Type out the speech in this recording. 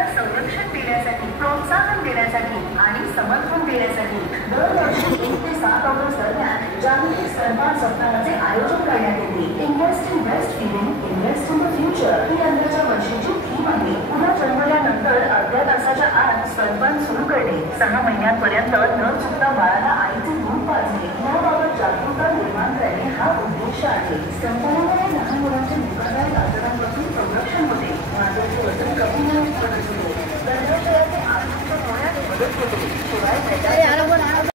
स्तनपानाला संरक्षण देण्यासाठी, प्रोत्साहन देण्यासाठी आणि समर्थन देण्यासाठी दरवर्षी 1 ते 7 ऑगस्ट दरम्यान जागतिक स्तनपान सप्ताहाचे आयोजन करण्यात येते. Invest in breast feeding, invest in the future ही यंदाच्या वर्षीची थीम आहे. पुन्हा जन्मल्यानंतर अर्ध्या तासाच्या आत स्तनपान सुरू करणे, 6 महिन्यांपर्यंत न चुकता बाळाला आईचे दूध पाजणे याबाबत जागरूकता निर्माण करणे हा उद्देश आहे. स्तनपानामुळे लहान मुलांच्या धोकादायक आजारांपासून संरक्षण होते, मातेचे वजन कमी होण्यास मदत होते, गर्भाशयाचे आरोग्य होण्यास मदत होते. शिवाय